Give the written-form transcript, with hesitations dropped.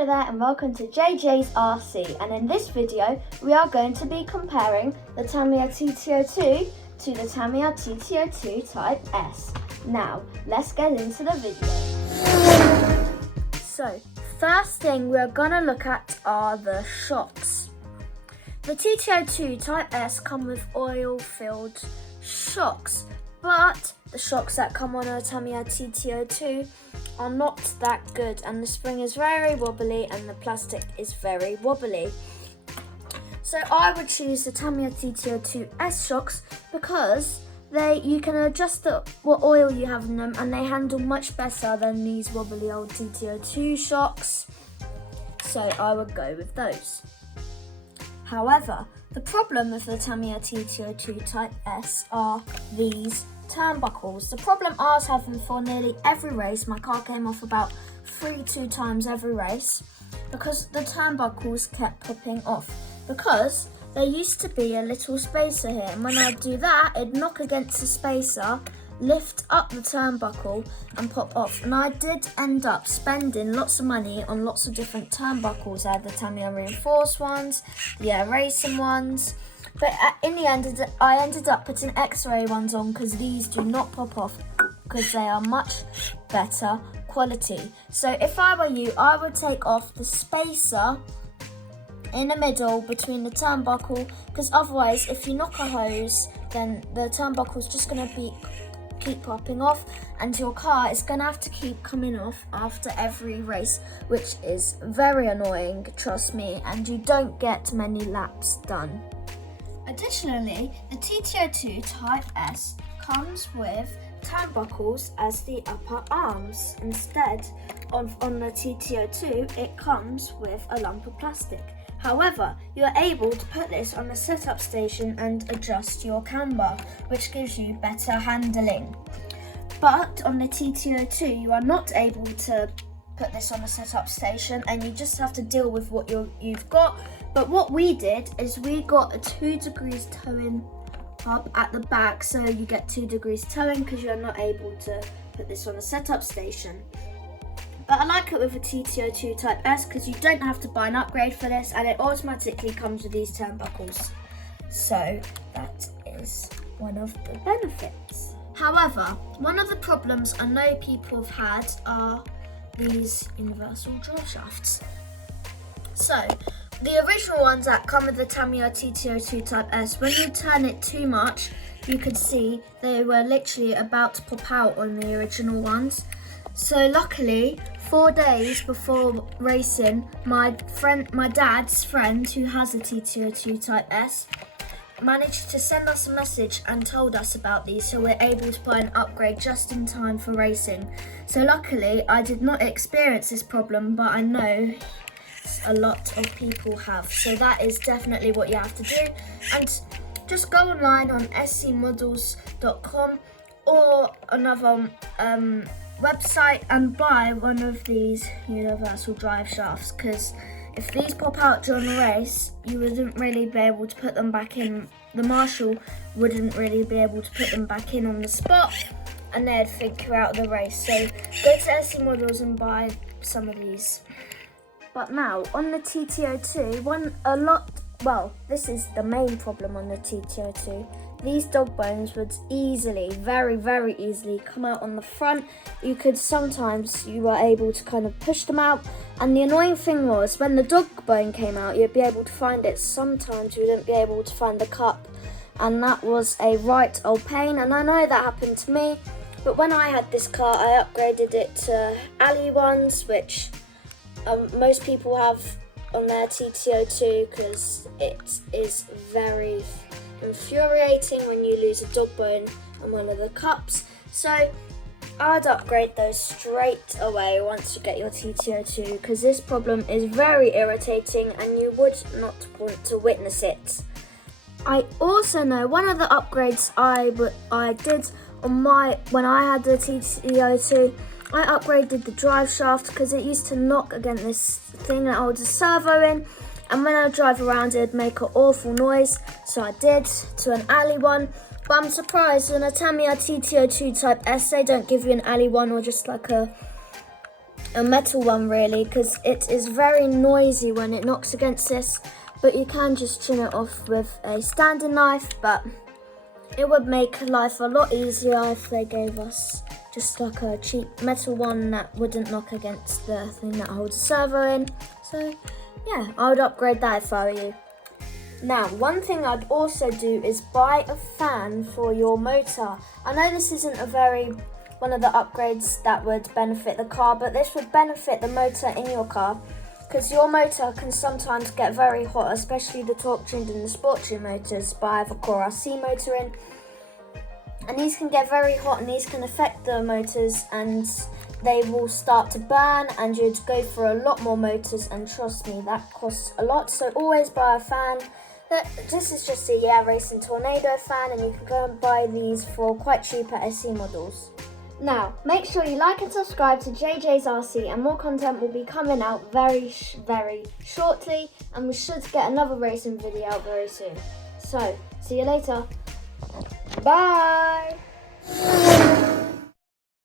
Hello there and welcome to JJ's RC, and in this video we are going to be comparing the Tamiya TT02 to the Tamiya TT02 Type S. Now let's get into the video. So first thing we're going to look at are the shocks. The TT02 Type S come with oil-filled shocks, but the shocks that come on a Tamiya TT02 are not that good, and the spring is very wobbly and the plastic is very wobbly. So I would choose the Tamiya TT02 S shocks because you can adjust what oil you have in them, and they handle much better than these wobbly old TT02 shocks. So I would go with those. However, the problem with the Tamiya TT02 Type S are these turnbuckles. The problem I was having for nearly every race, my car came off about 2 times every race because the turnbuckles kept popping off. Because there used to be a little spacer here, and when I'd do that, it'd knock against the spacer, lift up the turnbuckle and pop off. And I did end up spending lots of money on lots of different turnbuckles. I had the Tamiya reinforced ones, the Air Racing ones, but in the end I ended up putting X-ray ones on because these do not pop off because they are much better quality. So if I were you, I would take off the spacer in the middle between the turnbuckle, because otherwise if you knock a hose then the turnbuckle is just going to keep popping off, and your car is going to have to keep coming off after every race, which is very annoying, trust me, and you don't get many laps done. Additionally, the TT02 Type S comes with turnbuckles as the upper arms. Instead, on the TT02, it comes with a lump of plastic. However, you are able to put this on the setup station and adjust your camber, which gives you better handling. But on the TT02, you are not able to put this on the setup station, and you just have to deal with what you've got. But what we did is we got a 2 degrees towing hub at the back, so you get 2 degrees towing because you're not able to put this on a setup station. But I like it with a TT02 Type S because you don't have to buy an upgrade for this, and it automatically comes with these turnbuckles. So that is one of the benefits. However, one of the problems I know people have had are these universal drive shafts. So the original ones that come with the Tamiya TT02 Type S, when you turn it too much, you could see they were literally about to pop out on the original ones. So luckily, 4 days before racing, my dad's friend, who has a TT02 Type S, managed to send us a message and told us about these, so we're able to buy an upgrade just in time for racing. So luckily, I did not experience this problem, but I know a lot of people have. So that is definitely what you have to do. And just go online on scmodels.com or another website and buy one of these universal drive shafts, because if these pop out during a race, you wouldn't really be able to put them back in. The marshal wouldn't really be able to put them back in on the spot, and they'd think you're out of the race. So go to SC Models and buy some of these. But now on the TT02, this is the main problem on the TT02. These dog bones would easily, very, very easily come out on the front. You were able to kind of push them out. And the annoying thing was, when the dog bone came out, you'd be able to find it. Sometimes you wouldn't be able to find the cup. And that was a right old pain. And I know that happened to me. But when I had this car, I upgraded it to alley ones, which most people have on their TT02, because it is very infuriating when you lose a dog bone on one of the cups. So I'd upgrade those straight away once you get your TT02, because this problem is very irritating and you would not want to witness it. I also know one of the upgrades I did on when I had the TT02, I upgraded the drive shaft because it used to knock against this thing that holds a servo in, and when I drive around it'd make an awful noise, so I did to an alley one. But I'm surprised in a Tamiya TT02 Type S they don't give you an alley one, or just like a a metal one really, because it is very noisy when it knocks against this, but you can just trim it off with a standard knife, but it would make life a lot easier if they gave us just like a cheap metal one that wouldn't knock against the thing that holds the servo in. So yeah, I would upgrade that if I were you. Now, one thing I'd also do is buy a fan for your motor. I know this isn't one of the upgrades that would benefit the car, but this would benefit the motor in your car, because your motor can sometimes get very hot, especially the torque tuned and the sport tune motors, but I have a Core RC motor in. And these can get very hot and these can affect the motors and they will start to burn, and you'd go for a lot more motors, and trust me, that costs a lot. So always buy a fan. This is just a Yeah Racing Tornado fan, and you can go and buy these for quite cheap at SE models. Now, make sure you like and subscribe to JJ's RC, and more content will be coming out very shortly, and we should get another racing video out very soon. So, see you later. Bye!